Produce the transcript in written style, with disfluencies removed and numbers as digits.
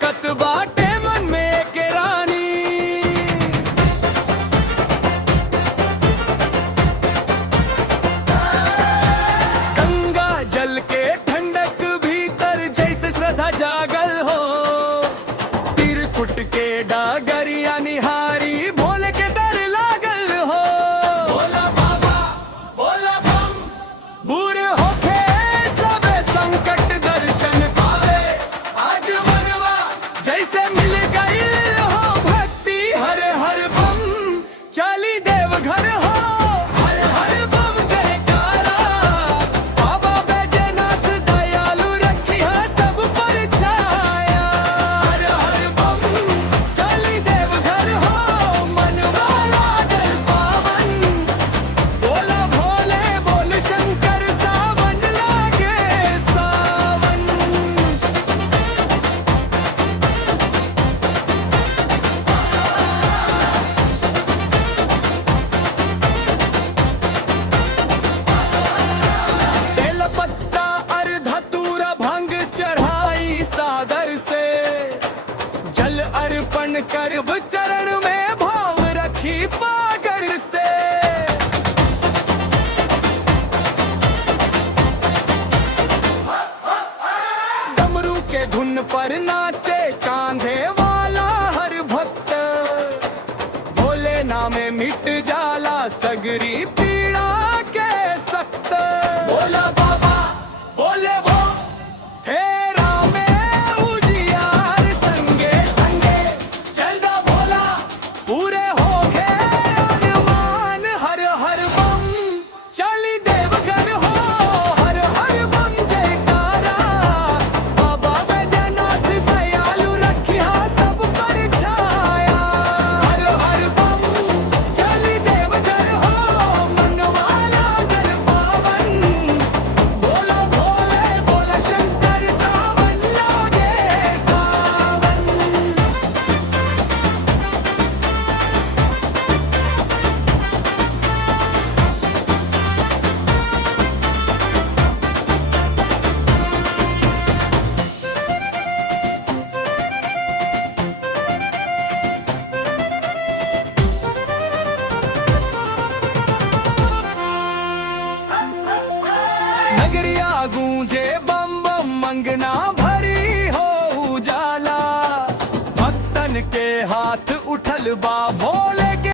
ताकत बाटे मन में के रानी। गंगा जल के ठंडक भीतर जैसे श्रद्धा जागल हो। तिरकुट के डागरिया निहारी भोले के दर लागल हो। भोला बाबा भोला बम बूढ़े होके सबे संकट दर्शन पावे। आज मनवा जैसे मिल गई हो भक्ति हर हर बम चली देवघर हो। हर हर बम जयकारा बाबा बैजनाथ दयालु रखिया सब पर छाया। हर हर बम चली देवघर हो मनवा लागल पावन। बोला भोले बोल शंकर सावन लागे सावन। बेल पत्ता अर धतूरा भंग चढ़ाई सादर से। जल अर्पण करब चरण में भाव रखी पागर से। डमरू के धुन पर नाचे कांधे वाला हर भक्त। भोले नामे मिट जाला सगरी पीड़ा के सख्त। भोला बाबा बोले वो हेरा में उजियार संगे संगे चलदा भोला पूरे हो गए अनुमान। हर हर बम चली देवघर हो। हर हर बम जयकारा बाबा बैजनाथ दयालु रखिया सब पर छाया। हर हर बम चली देवघर हो मनवा लागल पावन। बोला भोले बोला शंकर सावन लागे सावन। नगरिया गूंजे बम बम मंगना भरी हो उजाला। भक्तन के हाथ उठल बा